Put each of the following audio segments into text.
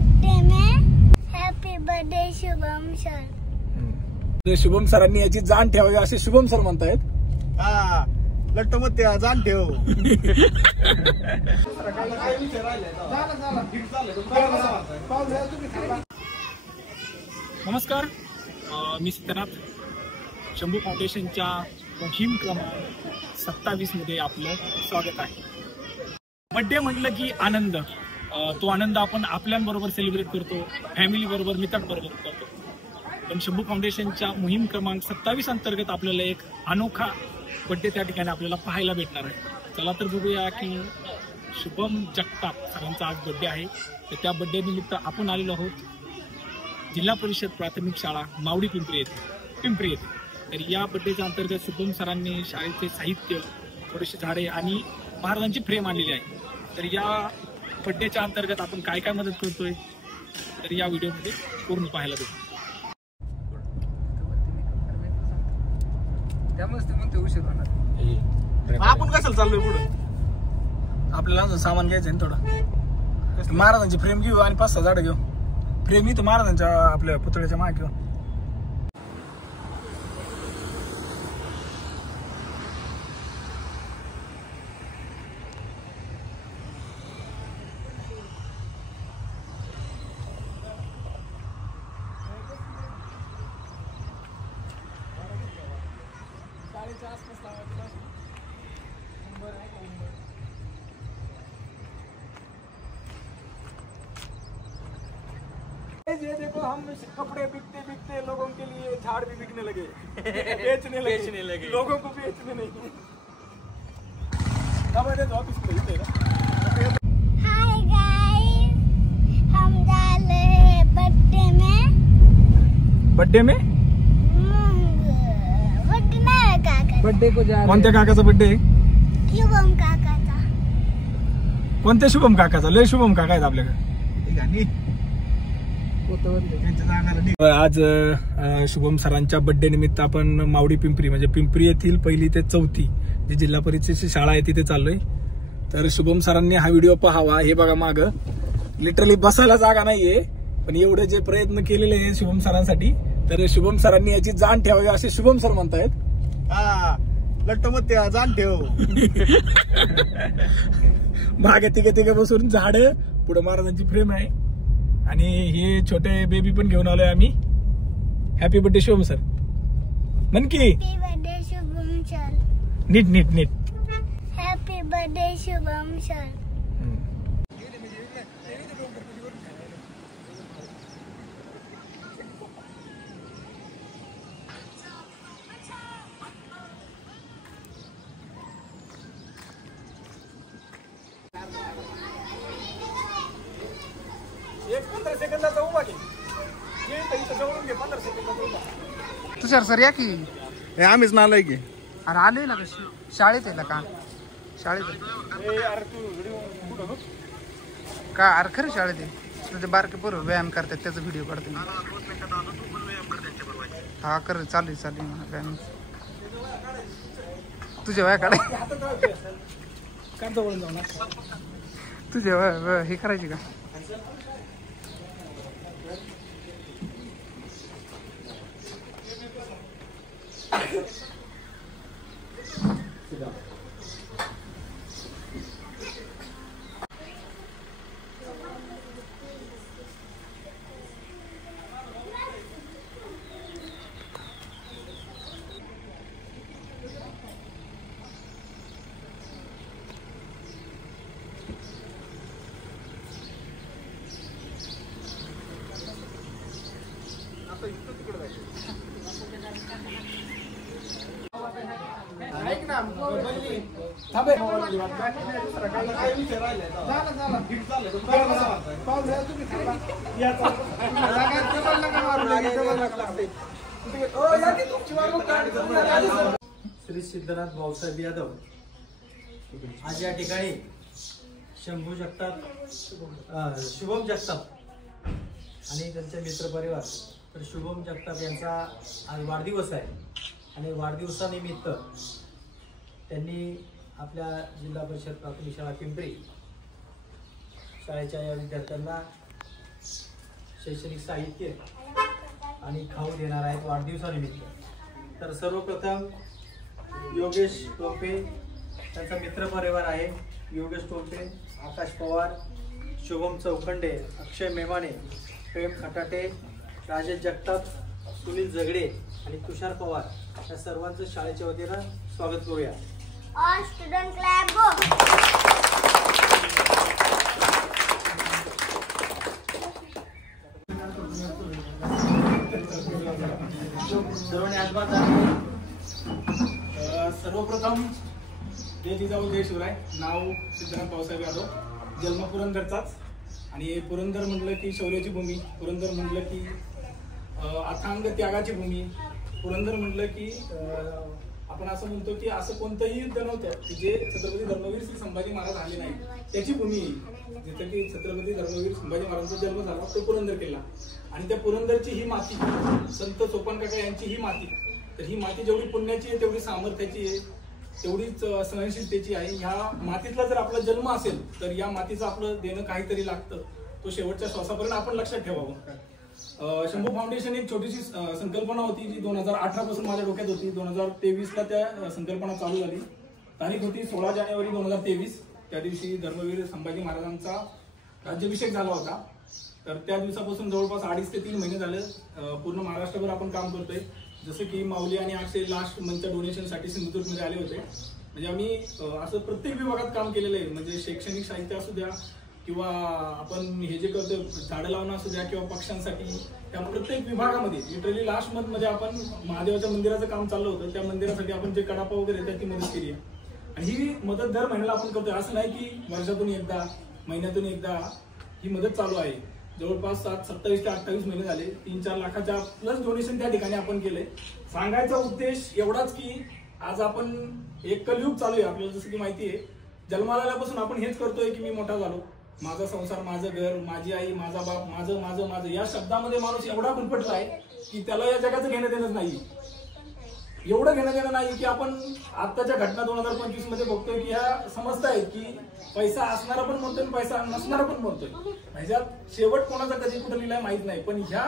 Birthday में happy birthday Shubham sir. Shubham सरांनी याची जाण ठेवावी असे शुभम सर म्हणतायत। हा लट्ट मत त्या जाण ठेव। नमस्कार, मी सिद्धनाथ। शंभू फाउंडेशनच्या मोहीम क्रमांक 27 मध्ये आपलं स्वागत आहे। बर्थडे म्हटलं की आनंद, तो आनंद आपण आपल्याबरोबर सेलिब्रेट करतो, फॅमिली बरोबर, मित्रांबरोबर करतो। पण शंभू फाउंडेशनच्या मोहीम क्रमांक 27 अंतर्गत आपल्याला एक अनोखा बर्थडे त्या ठिकाणी आपल्याला पाहायला भेटणार आहे। चला तर बघूया की शुभम जगताप सरांचा आज बर्थडे आहे, तर त्या बर्थडे निमित्त आपण आलेलो आहोत जिल्हा परिषद प्राथमिक शाळा मावडी पिंपरी येथे। तर या बर्थडेच्या अंतर्गत शुभम सरांनी शाळेचे साहित्य, थोडेसे झाडे आणि महाराजांची फ्रेम आणलेली आहे। तर या बर्थडेच्या अंतर्गत आपण काय काय मदत करतोय तर या व्हिडिओमध्ये पूर्ण पाहायला भेटेल। आपण कशाला चाललोय पुढे? आपल्याला सामान घ्यायचं आहे थोडं, महाराजांची फ्रेम घेऊ आणि 5-6 झाडं घेऊ। फ्रेम इथं महाराजांच्या आपल्या पुतळ्याच्या मागे घेऊ। ये देखो, हम कपड़े बिकते बिकते लोगों के लिए झाड़ भी बिकने लगे, बेचने लगे लोगों को बेचने नहीं। हाय गाइस, हम जा रहे हैं बर्थडे में। बर्थडे में बर्थडे को जा कोणत्या काकाचा बर्थडे आहे? शुभम काकाचा। कोणत्या शुभम काकाचा? लय शुभम काका आहेत आपल्याकडे। आज शुभम सरांच्या बर्थडे निमित्त आपण मावडी पिंपरी म्हणजे पिंपरी येथील 1ली ते 4थी जी जिल्हा परिषदेची शाळा आहे तिथे चाललोय। तर शुभम सरांनी हा व्हिडिओ पाहावा। हे बघा, माग लिटरली बसायला जागा नाहीये, पण एवढे जे प्रयत्न केलेले आहे शुभम सरांसाठी, तर शुभम सरांनी याची जाण ठेवावी असे शुभम सर म्हणतायत। हा लट्ट मत त्या जाण ठेव। मागे तिघे बसून झाड, पुढे महाराजांची फ्रेम आहे आणि हे छोटे बेबी पण घेऊन आलोय आम्ही। हॅपी बर्थडे शुभम सर म्हण की। Happy birthday Shubham sir. नीट नीट नीट। Happy birthday Shubham sir. एक 15 सेकंदाचा उभा घे, जवळून घे 15 सेकंदाचा उभा। तुषार सर या की। आम्हीच नालाय की। अरे आलोय ना, शाळेत आहे का? शाळेत का? अरे खरं शाळेत आहे, बारके पोरं व्यायाम करतात त्याचा व्हिडिओ काढते। हा कर, चालू व्यायाम। तुझ्या वया काढाय, तुझ्या हे करायची का? ऐक ना, श्री सिद्धनाथ भाऊसाहेब यादव आज या ठिकाणी शंभू जगताप, शुभम जगताप आणि त्यांचे मित्रपरिवार, तर शुभम जगताप यांचा आज वाढदिवस आहे आणि वाढदिवसानिमित्त त्यांनी आपल्या जिल्हा परिषद प्राथमिक शाळा पिंपरी शाळेच्या या विद्यार्थ्यांना शैक्षणिक साहित्य आणि खाऊ देणार आहेत वाढदिवसानिमित्त. तर सर्वप्रथम योगेश टोपे, त्यांचा मित्रपरिवार आहे. योगेश टोपे, आकाश पवार, शुभम चौखंडे, अक्षय मेमाने, प्रेम खटाटे, राजेश जगताप, सुनील झगडे आणि तुषार पवार या सर्वांचं शाळेच्या वतीनं स्वागत करूया. All student clap go. सर्वांनी आजबात सर्वप्रथम जय जिजाऊ जय शिवराय. नाव सिद्धार्थ भाऊसाहेब यादव, जन्म पुरंदरचाच. आणि पुरंदर म्हटलं की शौर्याची भूमी, पुरंदर म्हटलं की अथांग त्यागाची भूमी, पुरंदर म्हटलं की आपण असं म्हणतो की असं कोणतंही युद्ध नव्हतं की जे छत्रपती धर्मवीर श्री संभाजी महाराज आले नाही त्याची भूमी. जिथं की छत्रपती धर्मवीर संभाजी महाराजांचा जन्म झाला तो पुरंदर किल्ला. आणि त्या पुरंदरची ही माती, संत सोपान काका यांची ही माती, तर ही माती जेवढी पुण्याची आहे तेवढी सामर्थ्याची आहे, तेवढीच सहनशीलतेची आहे. ह्या मातीतला जर आपला जन्म असेल तर या मातीचं आपलं देणं काहीतरी लागतं. तो शेवटच्या श्वासापर्यंत आपण लक्षात ठेवावं. शंभू फाउंडेशन एक छोटीशी संकल्पना होती जी 2018 पासून माझ्या डोक्यात होती. 2023ला त्या संकल्पना चालू झाली. तारीख होती 16 जानेवारी 2023. त्या दिवशी धर्मवीर संभाजी महाराजांचा राज्याभिषेक झाला होता. तर त्या दिवसापासून जवळपास 2.5 ते 3 महिने झाले पूर्ण महाराष्ट्रभर आपण काम करतोय. जसं की माऊली आणि अक्षय लास्ट मंथच्या डोनेशनसाठी सिंधुदुर्गमध्ये आले होते. म्हणजे आम्ही असं प्रत्येक विभागात काम केलेलं आहे. म्हणजे शैक्षणिक साहित्य असू द्या किंवा आपण हे जे करतो झाडं लावणं असू द्या किंवा पक्ष्यांसाठी, त्या प्रत्येक विभागामध्ये लिटरली लास्ट मंथ मध्ये आपण महादेवाच्या मंदिराचं काम चाललं होतं. त्या मंदिरासाठी आपण जे कडापा वगैरे त्याची मदत केली आहे. आणि ही मदत दर महिन्याला आपण करतोय. असं नाही की वर्षातून एकदा, महिन्यातून एकदा ही मदत चालू आहे. जवळपास 27 ते 28 महिने झाले. 3-4 लाखाच्या प्लस डोनेशन त्या ठिकाणी आपण केले. सांगायचा उद्देश एवढाच की आज आपण एक कलियुग चालू आहे. आपल्याला जसं की माहिती आहे, जन्माला आल्यापासून आपण हेच करतोय की मी मोठा झालो, माझा संसार, माझं घर, माझी आई, माझा बाप, माझं माझं माझं या शब्दामध्ये माणूस एवढा गुरफटला आहे की त्याला या जगाचं घेणं देणंच नाही. एवढं घेणं देणं नाही की आपण आत्ताच्या घटना 2025 मध्ये बघतोय की ह्या समजत आहेत की पैसा असणारा पण म्हणतोय, पैसा नसणारा पण म्हणतोय. ह्याच्यात शेवट कोणाचा कधी कुठं लिहिलाय माहित नाही. पण ह्या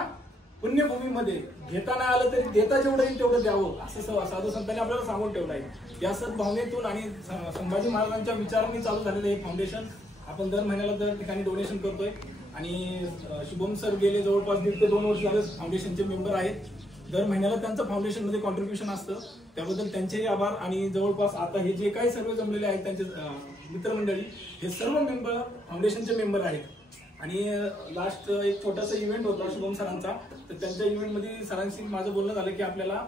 पुण्यभूमीमध्ये घेता नाही आलं तरी देता जेवढं येईल तेवढं द्यावं असं साधू संतांनी आपल्याला सांगून ठेवलं आहे. या सद्भावनेतून आणि संभाजी महाराजांच्या विचारांनी चालू झालेलं हे फाउंडेशन आपण दर महिन्याला दर ठिकाणी डोनेशन करतोय. आणि शुभम सर गेले जवळपास 1.5 ते 2 वर्ष झाले फाउंडेशनचे मेंबर आहेत. दर महिन्याला त्यांचं फाउंडेशनमध्ये कॉन्ट्रीब्युशन असतं, त्याबद्दल त्यांचेही आभार. आणि जवळपास आता हे जे काही सर्व जमलेले आहेत त्यांचे मित्रमंडळी हे सर्व मेंबर फाउंडेशनचे मेंबर आहेत. आणि लास्ट एक छोटासा इव्हेंट होता शुभम सरांचा, तर त्यांच्या इव्हेंटमध्ये सरांशी माझं बोलणं झालं की आपल्याला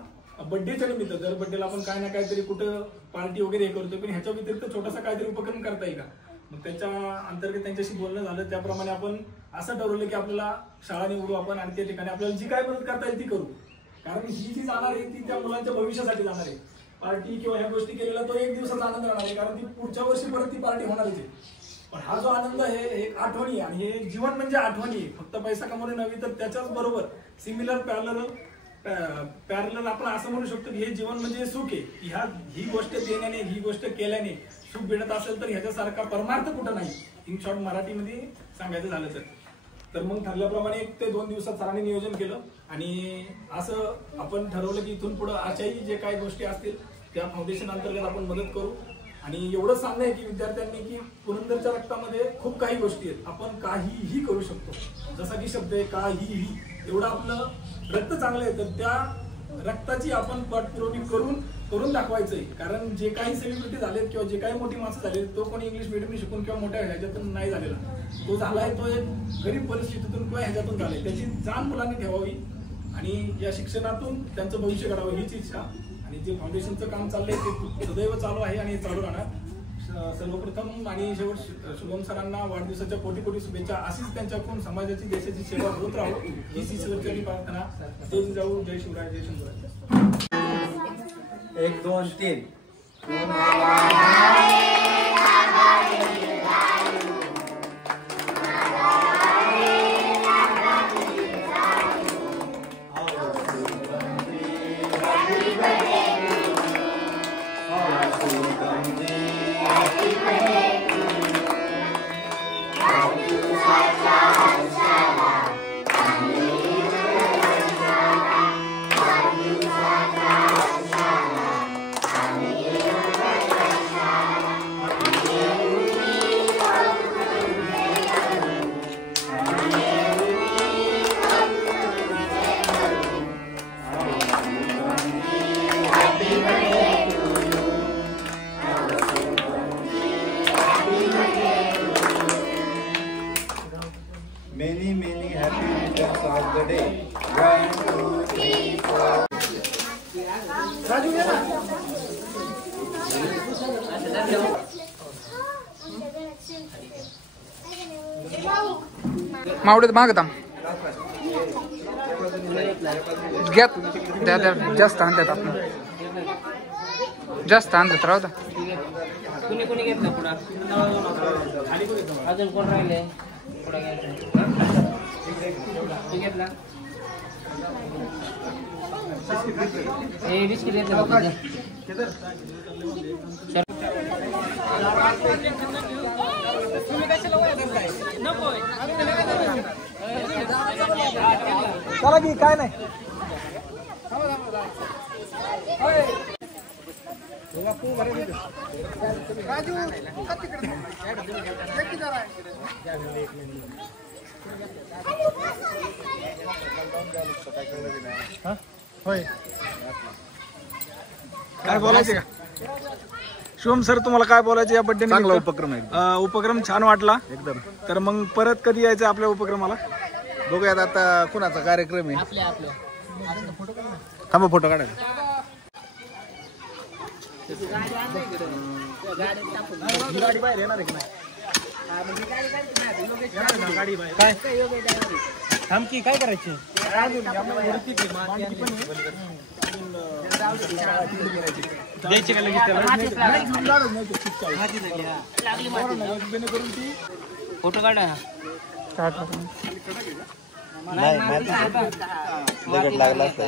बड्डेच्या निमित्त दर बड्डेला आपण काय ना काहीतरी कुठं पार्टी वगैरे हे करतोय, पण ह्याच्या व्यतिरिक्त छोटासा काहीतरी उपक्रम करता येईल का. मग त्याच्या अंतर्गत त्यांच्याशी बोलणं झालं. त्याप्रमाणे आपण असं ठरवलं की आपल्याला शाळा निवडू आपण आणि त्या ठिकाणी आपल्याला जी काय मदत करता येईल ती करू. कारण ही जी जाणार आहे ती त्या मुलांच्या भविष्यासाठी जाणार आहे. पार्टी किंवा ह्या गोष्टी केलेला तो एक दिवसाचा आनंद राहणार आहे, कारण ती पुढच्या वर्षी परत ती पार्टी होणारच आहे. पण हा जो आनंद आहे एक आठवणी आहे आणि हे जीवन म्हणजे आठवणी आहे. फक्त पैसा कमवणे नव्हे तर त्याच्याच बरोबर सिमिलर पॅरलल आपण असं म्हणू शकतो की हे जीवन म्हणजे सुख आहे. ही गोष्ट देण्याने, ही गोष्ट केल्याने सुख भेटत असेल तर ह्याच्यासारखा परमार्थ कुठं नाही. इन शॉर्ट मराठीमध्ये सांगायचं झालं तर मग ठरल्याप्रमाणे 1 ते 2 दिवसात सरांनी नियोजन केलं आणि असं आपण ठरवलं की इथून पुढे अशाही जे काही गोष्टी असतील त्या फाउंडेशन अंतर्गत आपण मदत करू. आणि एवढं सांगणं आहे की विद्यार्थ्यांनी की पुरंदरच्या रक्तामध्ये खूप काही गोष्टी आहेत, आपण काहीही करू शकतो. जसा की शब्द आहे काहीही, एवढं आपलं रक्त चांगलं आहे, तर त्या रक्ताची आपण पाठपुरवणी करून दाखवायचंय. कारण जे काही सेलिब्रिटी झालेत किंवा जे काही मोठी माणसं झालेत तो कोणी इंग्लिश मीडियमने शिकून किंवा मोठ्या ह्याच्यातून नाही झालेला, तो झालाय तो एक गरीब परिस्थितीतून किंवा ह्याच्यातून झालाय. त्याची जाण मुलांनी ठेवावी आणि या शिक्षणातून त्यांचं भविष्य घडावं हीच इच्छा. आणि जे फाउंडेशनचं काम चाललंय ते सदैव चालू आहे आणि चालू राहणार. सर्वप्रथम आणि शेवट शुभम सरांना वाढदिवसाच्या कोटी शुभेच्छा. अशीच त्यांच्याकडून समाजाची, देशाची सेवा होत राहू हीच ईश्वरचरणी प्रार्थना. जय जिजाऊ, जय शिवराय, जय शंभूराज. 1 2 3 Happy मावडे मागत घ्या द्या द्या जास्त आणतात आपण जास्त आणतात राहू द्या. कुणी कुणी घेतलं पुढं अजून कोण राहिले पुढं घ्यायचं घेतला हे बिस्किट घेतलं चला की काय नाही होय काय बोलायचे का शिवम सर तुम्हाला काय बोलायचं या बर्थडे चांगला उपक्रम आहे उपक्रम छान वाटला एकदम. तर मग परत कधी यायचं आपल्या उपक्रमाला? बघूयात आता कुणाचा कार्यक्रम आहे. आपल्या थांबा फोटो काढायला. गाडी बाहेर येणार आहे की नाही? काय थांबकी काय करायची द्यायची का लगेच फोटो काढा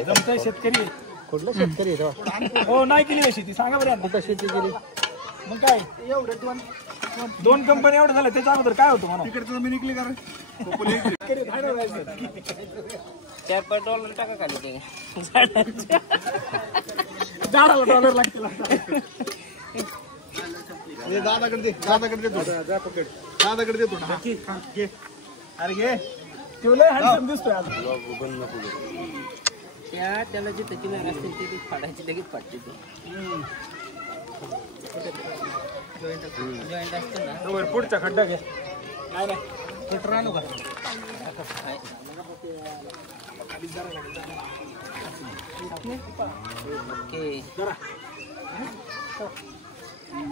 जमतंय शेतकरी कुठलं शेतकरी हो नाही केली ना शेती सांगा बरं आता शेती केली मग काय दोन कंपनी एवढं झालं त्याच्या अगोदर काय होतं म्हणा तिकडे मी निघली का $4 टाका खाली ते झाडाला डॉलर लागतील दादाकडे दे दादाकडे देतो दादाकडे देतो ना. अरे घे ठेवलंय हँडसम दिसतोय आज त्याला जी त्याची नाही असते ती फाडायची लगेच फाटते ती जॉईंट असते ना पुढचा खड्डा घे नाही नाही फिटर आणू का ओके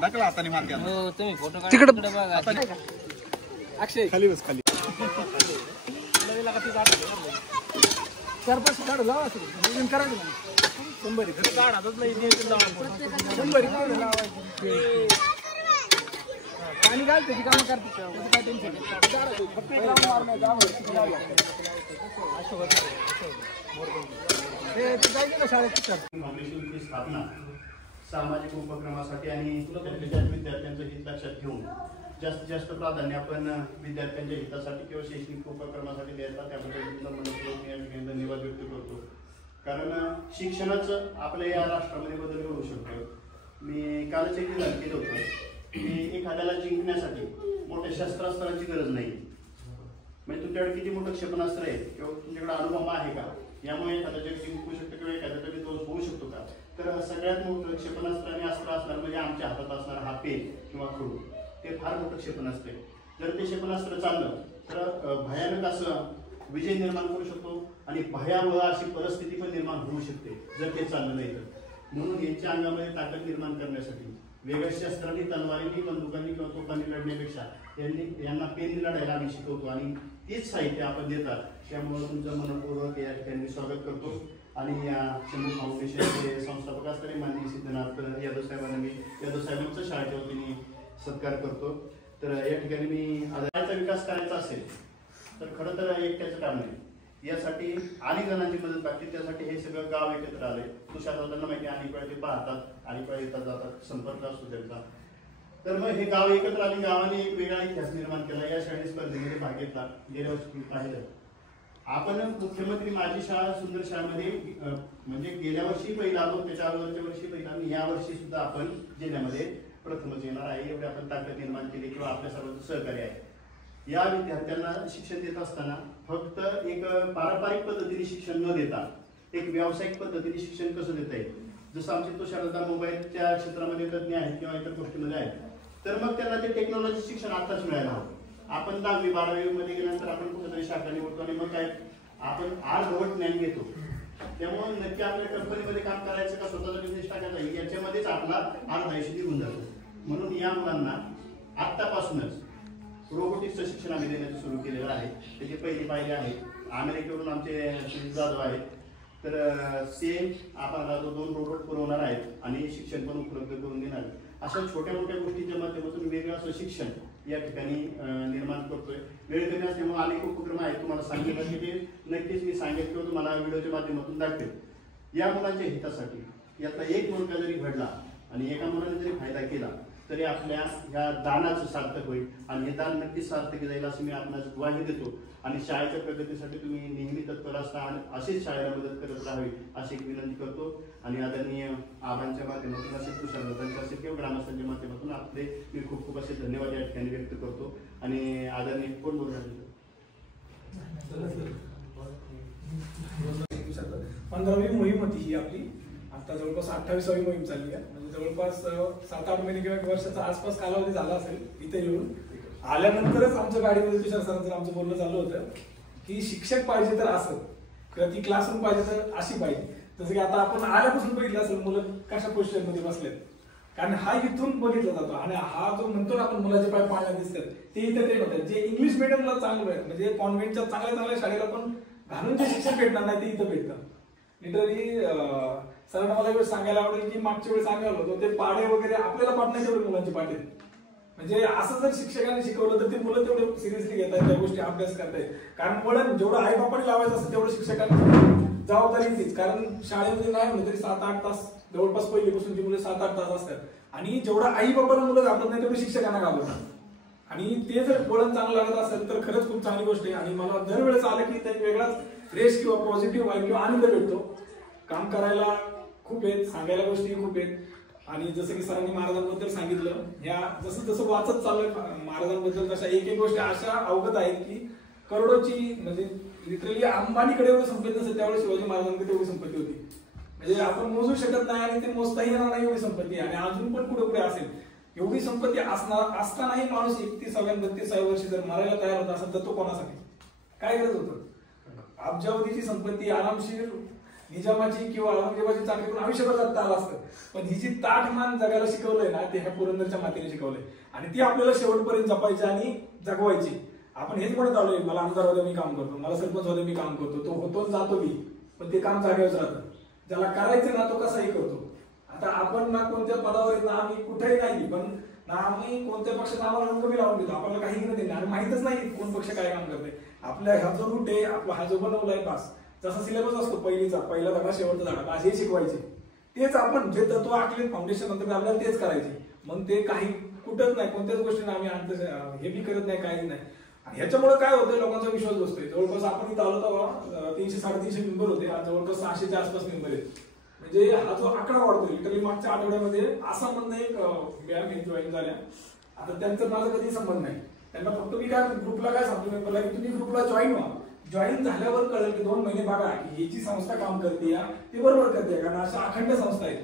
टाकला हाताने मार केला. हो तुम्ही फोटो काढा तिकडं- तिकडं बघा अक्षय खाली बस खाली. चार पाच काढू लावा नियोजन करायचं ना 100 काढातच नाही नियोजन लावायचं 100 काढू लावायचं पाणी घालते की कामं करते काय टेन्शन फक्त एक राऊंड मारण्याचं जायचं ना शाळेत फाउंडेशनची स्थापना सामाजिक उपक्रमासाठी आणि त्याच्यात विद्यार्थ्यांचं हित लक्षात घेऊन जास्तीत जास्त प्राधान्य आपण विद्यार्थ्यांच्या हितासाठी किंवा शैक्षणिक उपक्रमासाठी द्यायचा त्याबद्दल तुमचा मनपूर्वक मी या ठिकाणी धन्यवाद व्यक्त करतो. कारण शिक्षणाचं आपल्या या राष्ट्रामध्ये बदल घडवू शकतो. मी कालच एक विधान केलं होतं की एखाद्याला जिंकण्यासाठी मोठ्या शस्त्रास्त्रांची गरज नाही. म्हणजे तुमच्याकडे किती मोठं क्षेपणास्त्र आहे किंवा तुमच्याकडे अनुभव आहे का यामुळे एखादा जग जिंकू शकतो किंवा एखाद्याचा विध्वंस होऊ शकतो का. तर सगळ्यात मोठं क्षेपणास्त्र आणि अस्त्र असणार म्हणजे आमच्या हातात असणार हा पेन किंवा खडू ते फार मोठं क्षेपणास्त्र आहे. जर ते क्षेपणास्त्र चाललं तर भयानक असं विजय निर्माण करू शकतो आणि भयावह अशी परिस्थिती पण निर्माण होऊ शकते जर ते चाललं नाही तर. म्हणून यांच्या अंगामध्ये ताकद निर्माण करण्यासाठी वेगळ्या शस्त्रांनी तलवारींनी बंदुकांनी किंवा तोफांनी लढण्यापेक्षा यांना पेननी लढायला आम्ही शिकवतो आणि तेच साहित्य आपण देतात. त्यामुळे तुमचं मनपूर्वक या ठिकाणी स्वागत करतो आणि या शंभू फाउंडेशनचे संस्थापक असणारे माननीय सिद्धनाथ यादव साहेबांना मी यादव साहेबांचा शाळेच्या वतीने सत्कार करतो. तर या ठिकाणी मी आधाराचा विकास करायचा असेल तर खरं तर एकट्याचं काम नाही. यासाठी अनेक जणांची मदत लागते. त्यासाठी हे सगळं गाव एकत्र आले. तुषार दादांना माहिती अनेक वेळा ते पाहतात अनेक वेळा येतात जातात संपर्क असतो त्यांचा. तर मग हे गाव एकत्र आले गावाने एक वेगळा इतिहास निर्माण केला. या शाळेत स्पर्धेमध्ये भाग घेतला. गेल्या वर्षी पाहिलं आपण मुख्यमंत्री माझी शाळा सुंदर शाळेमध्ये म्हणजे गेल्या वर्षी पहिला आलो त्याच्या अगोदरच्या वर्षी पहिला आणि या वर्षी सुद्धा आपण जिल्ह्यामध्ये प्रथमच येणार आहे. एवढी आपण ताकद निर्माण केली किंवा आपल्या सर्वांचं सहकार्य आहे. या विद्यार्थ्यांना शिक्षण देत असताना फक्त एक पारंपरिक पद्धतीने शिक्षण न देता एक व्यावसायिक पद्धतीने शिक्षण कसं देता येईल. जसं आमचे तुषारदा मोबाईलच्या क्षेत्रामध्ये तज्ञ आहेत किंवा इतर गोष्टीमध्ये आहेत तर मग त्यांना ते टेक्नॉलॉजी शिक्षण आताच मिळायला हवं. आपण 10वी 12वी मध्ये गेल्यानंतर आपण कुठेतरी शाखा निवडतो आणि मग काय आपण अर्धवट ज्ञान घेतो. त्यामुळे नक्की आपल्या कंपनीमध्ये काम करायचं का स्वतःचा बिझनेस टाकायचा याच्यामध्येच आपला अर्ध आयुष्य निघून जातो. म्हणून या मुलांना आत्तापासूनच रोबोटिक्सचं शिक्षण आम्ही देण्याचं सुरू केलेलं आहे. त्याची पहिली पायरी आहे. अमेरिकेवरून आमचे सुनील जाधव आहेत, तर ते आपल्याला 2 रोबोट पुरवणार आहेत आणि शिक्षण पण उपलब्ध करून देणार आहेत. अशा छोट्या मोठ्या गोष्टींच्या माध्यमातून वेगळं असं शिक्षण या ठिकाणी निर्माण करतोय. वेळ कमी असल्यामुळे अनेक उपक्रम आहेत, तुम्हाला सांगितलं की ते नक्कीच मी सांगेल किंवा तुम्हाला व्हिडिओच्या माध्यमातून दाखवेल. या मुलांच्या हितासाठी यातला एक मुलगा जरी घडला आणि एका मुलाने जरी फायदा केला तरी आपल्या ह्या दानाचं सार्थक होईल आणि हे दान नक्कीच सार्थक जाईल असं मी आपल्याला ग्वाही देतो. आणि शाळेच्या प्रगतीसाठी तुम्ही नेहमी तत्पर असता आणि अशीच शाळेला मदत करत राहावी अशी एक विनंती करतो. आणि आदरणीय आबांच्या माध्यमातून असेल, तुषारदादांच्या असेल किंवा ग्रामस्थांच्या माध्यमातून आपले मी खूप खूप असे धन्यवाद या ठिकाणी व्यक्त करतो. आणि आदरणीय कोण बोलणार? 15वी मोहीम होती ही आपली. आता जवळपास 28वी मोहीम चालली आहे. म्हणजे जवळपास 7-8 महिने किंवा 1 वर्षाचा आसपास कालावधी झाला असेल. इथे येऊन आल्यानंतरच आमच्या गाडीमध्ये तुषार सरांचं आमचं बोलणं चालू होतं की शिक्षक पाहिजे तर असं किंवा ती क्लासरूम पाहिजे तर अशी पाहिजे. जसं की आता आपण आल्यापासून बघितलं असेल मुलं कशा पोस्चरमध्ये बसलेत, कारण हा इथून बघितला जातो. आणि हा जो म्हणतो ना आपण मुलाचे पाय पाळण्यात दिसतात ते इथे ट्रेन होतात. जे इंग्लिश मिडियमला चांगलं आहे म्हणजे कॉन्व्हेंटच्या चांगल्या शाळेला पण घालून जे शिक्षण भेटणार नाही ते इथं भेटतं. लिटरली सरांना मला वेळ सांगायला आवडेल की मागच्या वेळेस सांगायला होतो ते पाडे वगैरे आपल्याला पाडण्याच्या वेळी मुलांचे पाडे, म्हणजे असं जर शिक्षकांनी शिकवलं तर ते मुलं तेवढं सिरियसली घेतात, त्या गोष्टी अभ्यास करतायत. कारण वळण जेवढं आई बापाने लावायचं असतं तेवढं शिक्षकांची जबाबदारी तीच. कारण शाळेमध्ये नाही म्हणलं तरी 7-8 तास जवळपास पहिलीपासूनची मुलं 7-8 तास असतात. आणि जेवढं आई बापाला मुलं घाबरत नाही तेवढं शिक्षकांना घाबरतात. आणि ते जर वळण चांगलं लागत असेल तर खरंच खूप चांगली गोष्ट आहे. आणि मला दरवेळेस आलं की त्यात वेगळाच फ्रेश किंवा पॉझिटिव्ह वाईब किंवा आनंद भेटतो. काम करायला खूप आहेत, सांगायला गोष्टी खूप आहेत. आणि जसं की सरांनी महाराजांबद्दल सांगितलं, ह्या जसं जसं वाचत चाललंय महाराजांबद्दल तशा एक एक गोष्टी अशा अवगत आहेत की करोडोची, म्हणजे लिटरली अंबानीकडे एवढी संपत्ती नसेल त्यावेळेस शिवाजी महाराजांकडे एवढी संपत्ती होती. म्हणजे आपण मोजू शकत नाही आणि ते मोजताही येणार नाही एवढी संपत्ती. आणि अजून पण पुढे पुढे असेल एवढी संपत्ती असतानाही माणूस 31-32 वर्षी जर मरायला तयार होत असेल तर तो कोणासाठी काय गरज होतं? अब्जावधीची संपत्ती आरामशीर निजामाची किंवा औरंगजेबाची चाकरी करून आयुष्यभर जगता आलं असतं. पण ही जी ताठमान जगायला शिकवलंय ना ते ह्या पुरंदरच्या मातेने शिकवलंय. आणि ती आपल्याला शेवटपर्यंत जपायची आणि जगवायची. आपण हेच म्हणत आलोय, मला आमदार होते मी काम करतो, मला सरपंच होते मी काम करतो, तो होतो जातो मी, पण ते काम जागेवरच राहतं. ज्याला करायचं ना तो कसाही करतो. आता आपण ना कोणत्या पदावर येत ना आम्ही कुठेही नाही, पण ना आम्ही कोणत्या पक्षात आम्हाला रंग बी लावून देतो, आपल्याला काही घेणं देणं आणि माहितच नाही कोण पक्ष काय काम करते. आपल्या हा जो रूट आहे, आपला हा जो बनवलाय पास, जसा सिलेबस असतो पहिला धडा शेवटचा धडा आज हे शिकवायचे, तेच आपण जे तत्व आखले फाउंडेशन नंतर आपल्याला तेच करायचे. मग ते काही कुठंच नाही, कोणत्याच गोष्टीने आम्ही हे बी करत नाही, काही नाही. आणि ह्याच्यामुळे काय होतंय, लोकांचा विश्वास बसतोय. जवळपास आपण इथं आलो तेव्हा 300-350 मेंबर होते, आज जवळपास 600च्या आसपास मेंबर आहेत. म्हणजे हा जो आकडा वाढतोय. लिटरली मागच्या आठवड्यामध्ये आसाममधनं एक मॅम जॉईन झाल्या. आता त्यांचं माझं कधी संबंध नाही, त्यांना फक्त मी काय ग्रुपला काय सांगतो मेंबरला की तुम्ही ग्रुपला जॉईन व्हा. जॉईन झाल्यावर कळेल की 2 महिने बघा की ही जी संस्था काम करते ती बरोबर करते. कारण अशा अखंड संस्था आहेत,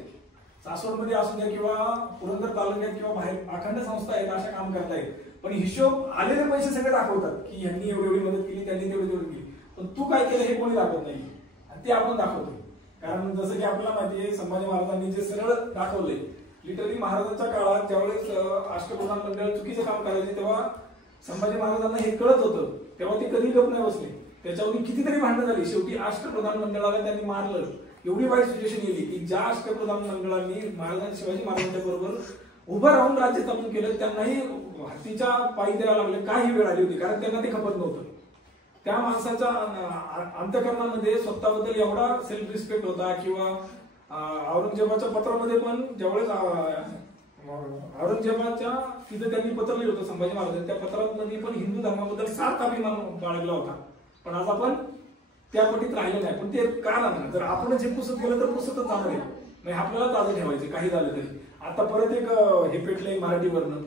सासवडमध्ये असू द्या किंवा पुरंदर तालुक्यात किंवा बाहेर अखंड संस्था आहेत, अशा काम करतायत. पण हिशोब आलेले पैसे सगळे दाखवतात की यांनी एवढी मदत केली, त्यांनी तेवढी केली, पण तू काय केलं हे कोणी दाखवत नाही. आणि ते आपण दाखवतो. कारण जसं की आपल्याला माहिती आहे संभाजी महाराजांनी जे सरळ दाखवलंय, लिटरली महाराजांच्या काळात ज्यावेळेस अष्टप्रधान मंडळ चुकीचं काम करायचे तेव्हा संभाजी महाराजांना हे कळत होतं, तेव्हा ते कधी गप नाही बसले. त्याच्यावरून कितीतरी भांडणं झाली. शेवटी अष्टप्रधान मंडळाला त्यांनी मारलं. एवढी वाईट सिच्युएशन गेली की ज्या अष्टप्रधान मंडळांनी शिवाजी महाराजांच्या बरोबर उभं राहून राज्य चालून केलं त्यांनाही हत्तीच्या पायी द्यायला लागले. काही वेळ आली होती, कारण त्यांना ते खपत नव्हतं. त्या माणसाच्या अंतःकरणामध्ये स्वतःबद्दल एवढा सेल्फ रिस्पेक्ट होता. किंवा औरंगजेबाच्या पत्रामध्ये पण ज्यावेळेस औरंगजेबाच्या तिथं त्यांनी पत्र लिहिलं होतं संभाजी महाराज, त्या पत्रामध्ये पण हिंदू धर्माबद्दल सार्थ अभिमान बाळगला होता. पण आज आपण त्या पटीत राहिलं नाही. पण ते का लागणार? जर आपणच हे पुसत गेलं तर पुसतच जाणार आहे. म्हणजे आपल्याला ताजं ठेवायचे काही झालं तरी. आता परत एक हे पेटलंय मराठीवरनं,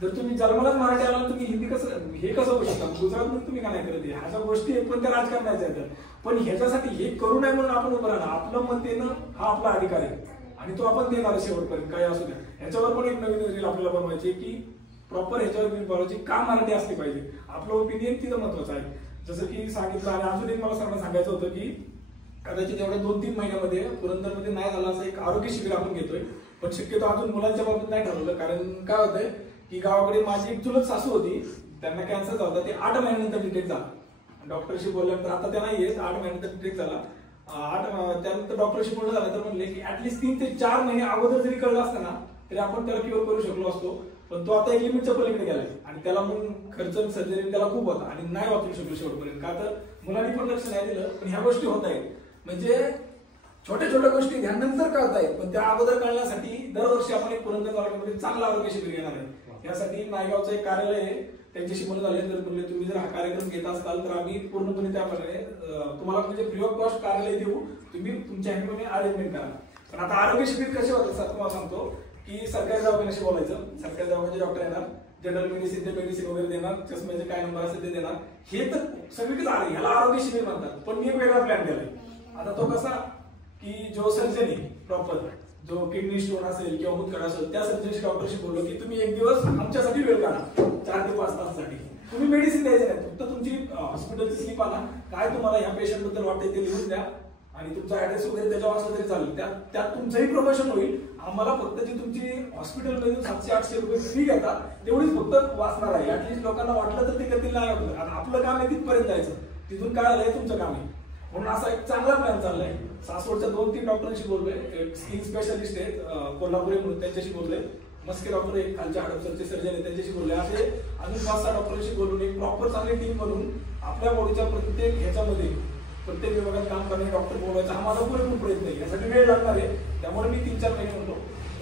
जर तुम्ही जन्मालाच मराठी आला तुम्ही हिंदी कसं हे कसं होऊ शकता? गुजरातमध्ये तुम्ही का नाही करत? ह्याच्या गोष्टी आहेत पण त्या राजकारणाच्या आहेत. पण ह्याच्यासाठी हे करू नये म्हणून आपण उभं राहणार. आपलं मत देणं हा आपला अधिकार आहे आणि तो आपण देणार शेवटपर्यंत काय असू द्या. ह्याच्यावर पण एक नवीन रील आपल्याला बनवायची की प्रॉपर ह्याच्यावर रील बनवायची का मराठी असली पाहिजे. आपलं ओपिनियन तिथं महत्वाचं आहे. जसं की सांगितलं. आणि अजून एक मला सगळ्यांना सांगायचं होतं की कदाचित एवढ्या 2-3 महिन्यामध्ये पुरंदरमध्ये नाही झालं असं एक आरोग्य शिबिर आपण घेतोय. पण शक्यतो अजून मुलांच्या बाबतीत नाही ठरवलं. कारण काय होतंय की गावाकडे माझी एक चुलत सासू होती, त्यांना कॅन्सर झाला, ते 8 महिन्यानंतर डिटेक्ट झाला. डॉक्टरशी बोलल्यानंतर आता त्या नाहीये, 8 महिन्यानंतर डिटेक्ट झाला. त्यानंतर डॉक्टरशी बोलणं झालं तर म्हणले की ऍटलीस्ट 3 ते 4 महिने अगोदर जरी कळलं असतं ना तरी आपण त्याला क्युअर करू शकलो असतो. पण तो आता एक लिमिटच्या पलीकडे गेलाय आणि त्याला मग खर्च सर्जरी त्याला खूप होता आणि नाही वाचू शकलो शेवटपर्यंत. का तर मुलांनी पण लक्ष नाही दिलं. पण ह्या गोष्टी होत आहेत, म्हणजे छोट्या छोट्या गोष्टी ह्यानंतर कळत आहेत, पण त्या अगोदर कळण्यासाठी दरवर्षी आपण एक पुरंदर तालुक्यामध्ये चांगला आरोग्य शिबिर घेणार आहे. यासाठी नायगावचं एक कार्यालय आहे, त्यांच्याशी बोलणं झाले तर बोलले तुम्ही जर हा कार्यक्रम घेत असाल तर आम्ही पूर्णपणे त्याप्रमाणे तुम्हाला म्हणजे फ्री ऑफ कॉस्ट कार्यालय देऊ, तुम्ही तुमच्या हँडपणे अरेंजमेंट करा. पण आता आरोग्य शिबिर कसे होतात सर तुम्हाला सांगतो की सरकारी दवाखान्याशी बोलायचं, सरकारी दवाखान्याचे डॉक्टर येणार, जनरल मेडिसिन ते मेडिसिन वगैरे देणार, चष्म्याचे काय नंबर असेल ते देणार. हे तर सगळीकडे आले, ह्याला आरोग्य शिबिर म्हणतात. पण मी एक वेगळा प्लॅन केलाय. आता तो कसा की जो सर्जन आहे प्रॉपर, जो किडनी स्टोन असेल किंवा मुतखडा असेल, त्या सर्जनशी डॉक्टरशी बोललो की तुम्ही एक दिवस आमच्यासाठी वेळ काढा 4 ते 5 तासासाठी. तुम्ही मेडिसिन द्यायचं नाही, फक्त तुमची हॉस्पिटलची स्लिप आणा, काय तुम्हाला ह्या पेशंट बद्दल वाटतंय ते लिहून द्या आणि तुमचा ऍड्रेस वगैरे त्याच्यावर असला तरी चालेल. त्यात तुमचंही प्रमोशन होईल. आम्हाला फक्त जी तुमची हॉस्पिटलमध्ये 700-800 रुपये फी घेतात तेवढीच फक्त वाचणार आहे. ऍटलीस्ट लोकांना वाटलं तर ते करतील, नाही वाटलं आता आपलं काम आहे तिथपर्यंत जायचं, तिथून काय आलंय तुमचं काम आहे. म्हणून असा एक चांगला प्लॅन चाललाय. सासवडच्या 2-3 डॉक्टरांशी बोललोय, स्किन स्पेशालिस्ट आहेत कोल्हापुरी म्हणून, त्यांच्याशी बोललोय. मस्के डॉक्टर एक खालच्या हाडपसरचे सर्जन आहेत, त्यांच्याशी बोलले. असे अजून 5-6 डॉक्टरांशी बोलून एक प्रॉपर चांगली टीम बनवून आपल्या बॉडीच्या प्रत्येक ह्याच्यामध्ये प्रत्येक विभागात काम करणारे डॉक्टर बोलवायचा हा माझा पुरेपूर प्रयत्न आहे. यासाठी वेळ लागणार आहे, त्यामुळे मी 3-4 महिने म्हणतो.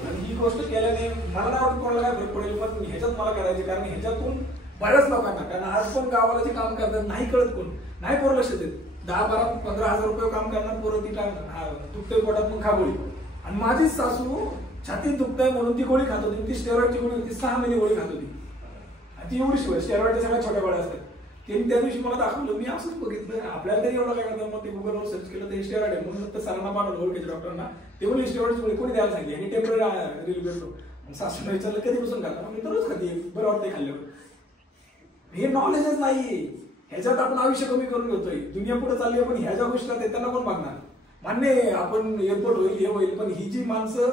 आणि ही गोष्ट केल्याने मला नाही वाटत कोणाला काय फरक पडेल, पण ह्याच्यात मला करायचे, कारण ह्याच्यातून बऱ्याच लोकांना, कारण आज पण गावाला जे काम करतात नाही कळत, कोण नाही पोरं लक्ष देत. 10-12-15 हजार रुपये काम करणार पोरं, ती काय दुखतंय पोटात मग खा गोळी. आणि माझीच सासू छातीत दुखतंय म्हणून ती गोळी खात होती, ती स्टेरॉइडची गोळी होती, 6 महिने गोळी खात होती. आणि ती एवढी शिवाय स्टेरॉइडच्या सगळ्या छोट्या गोळ्या असतात. त्यांनी त्या दिवशी मला दाखवलं, मी असंच बघितलं, आपल्याला तरी एवढं काय करतं. मग ते गुगलवर सर्च केलं तर हे स्टेरॉइड आहे म्हणून तर सरांना पाठवलं ओळखीच्या डॉक्टरना, ते बोलले स्टेरॉइडची गोळी कोणी द्यायला सांगितली आणि टेम्पररी रिलीफ भेटतो. सासूला विचारलं कधीपासून खाता, मी तरच खाते, बरं वाटतंय खाल्ल्यावर. हे नॉलेजच नाहीये, ह्याच्यात आपण आयुष्य कमी करून घेतोय. दुनिया पुढे चालली आहे, पण ह्या ज्या गोष्टी आहेत त्यांना कोण मागणार. मान्य आपण एअरपोर्ट होईल, हे होईल, पण ही जी माणसं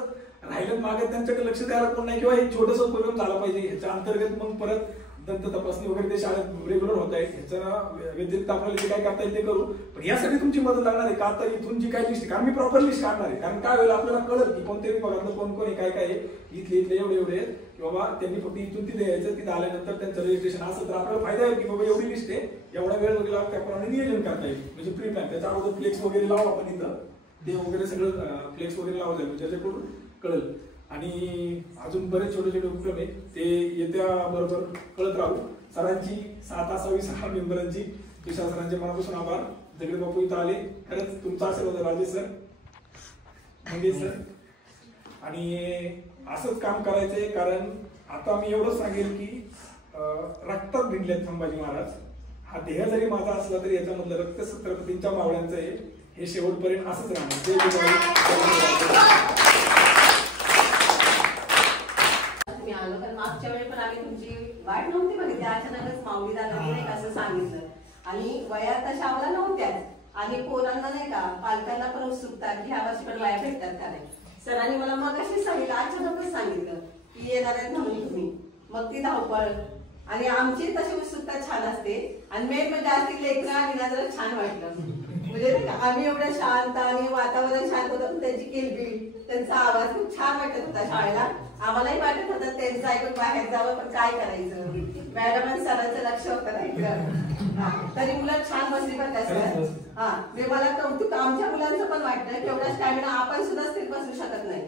राहिलं मागे त्यांच्याकडे लक्ष द्यायला कोण नाही, किंवा एक छोटंसं उपक्रम झाला पाहिजे. ह्याच्या अंतर्गत मग परत दंत तपासणी वगैरे ते शाळेत रेग्युलर होत आहे. ह्याच्या व्यतिरिक्त आपल्याला जे काय करता येईल ते करू. पण यासाठी तुमची मदत लागणार आहे का, आता इथून जी काय लिस्ट, कारण मी प्रॉपर लिस्ट काढणार आहे. कारण काय वेळेला आपल्याला कळत की कोणत्या विभागातलं कोण कोण काय काय आहे, इथले एवढे आहेत की बाबा त्यांनी फक्त इथून तिथे यायचं, तिथे आल्यानंतर त्यांचं रजिस्ट्रेशन असं, तर आपल्याला फायदा आहे की बाबा एवढी लिस्ट आहे, एवढा वेळ वगैरे त्याप्रमाणे नियोजन करता येईल. म्हणजे प्री प्लॅन, त्याच्या अगोदर फ्लेक्स वगैरे लावू आपण इथं, ते वगैरे सगळं फ्लेक्स वगैरे लावलं जाईल, त्याच्याकडून कळेल. आणि अजून बरेच छोटे छोटे उपक्रम आहेत, ते येत्या बरोबर कळत राहू. सरांची 7 असावी 6 मेंबरांची, तुषार सरांचे मनापासून आभार. जगडे बापू इथं आले, खरंच तुमचा आशीर्वाद राजेश सर, मंगेश सर. आणि असंच काम करायचंय, कारण आता मी एवढंच सांगेल की रक्तात भिडलेत संभाजी महाराज. हा देह जरी माझा असला तरी याच्यामधलं रक्त छत्रपतींच्या मावळ्यांचं आहे, हे शेवटपर्यंत असंच राहणार. मागच्या वेळी पण आम्ही तुमची वाट नव्हती बघितली, अचानकच माऊली दादाने असं सांगितलं आणि वया तशा आम्हाला नव्हत्याच. आणि पोरांना नाही का, पालकांना पण उत्सुकता की ह्या वर्षी पण वया भेटतात का नाही. सरांनी मला मग अशीच सांगितलं, अचानकच सांगितलं की येणार आहेत म्हणून तुम्ही. मग ती धावपळ आणि आमची तशी उत्सुकता छान असते. आणि मेन म्हणजे आज ती लेकरं आली ना, जरा छान वाटलं. म्हणजे आम्ही एवढं शांत आणि वातावरण शांत होतं, त्यांची किलबिल, त्यांचा आवाज खूप छान वाटत होता शाळेला. आम्हालाही वाटत होतं त्यांचं ऐकून बाहेर जावं, पण काय करायचं, मॅडम आणि सरांचं लक्ष होतं नाही. तरी मुलं छान बसली पण त्याचं. हा, मला कौतुक आमच्या मुलांचं पण वाटतं की एवढा स्टॅमिना आपण सुद्धा स्थिर बसू शकत नाही.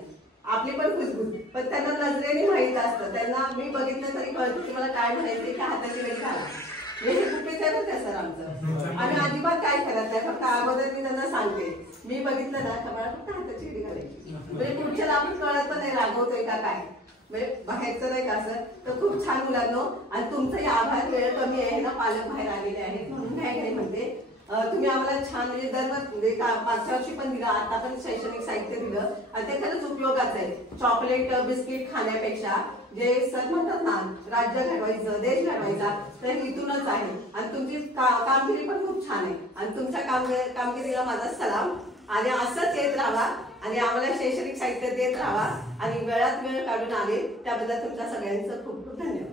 आपली पण खुशबुज, पण त्यांना नजरेने माहित असतं. त्यांना मी बघितलं तरी कळतं की मला काय म्हणायचं, की हाताची वेळ घाला. हे कुठेच आहे ना सर आमचं. आम्ही अजिबात काय करत नाही, फक्त अगोदर मी त्यांना सांगते, मी बघितलं ना तर मला फक्त हाताची वेळ घालायची. म्हणजे पुढच्याला आपण कळत पण नाही रागवतोय का काय, म्हणजे बाहेरचं नाही का असं. तर खूप छान मुलांनो, आणि तुमचाही आभार. वेळ कमी आहे ना, पालक बाहेर आलेले आहेत म्हणून काय म्हणते, तुम्ही आम्हाला छान म्हणजे म्हणजे मागच्या वर्षी पण दिलं, आता पण शैक्षणिक साहित्य दिलं आणि ते खरंच उपयोगाचं आहे. चॉकलेट बिस्किट खाण्यापेक्षा जे सर म्हणतात ना, राज्य घडवायचं, देश घडवायचा, तर इथूनच आहे. आणि तुमची कामगिरी पण खूप छान आहे. आणि तुमच्या कामगिरीला माझा सलाम. आणि असंच येत राहा आणि आम्हाला शैक्षणिक साहित्य देत राहा. आणि वेळात वेळ काढून आले त्याबद्दल तुमच्या सगळ्यांचं खूप खूप धन्यवाद.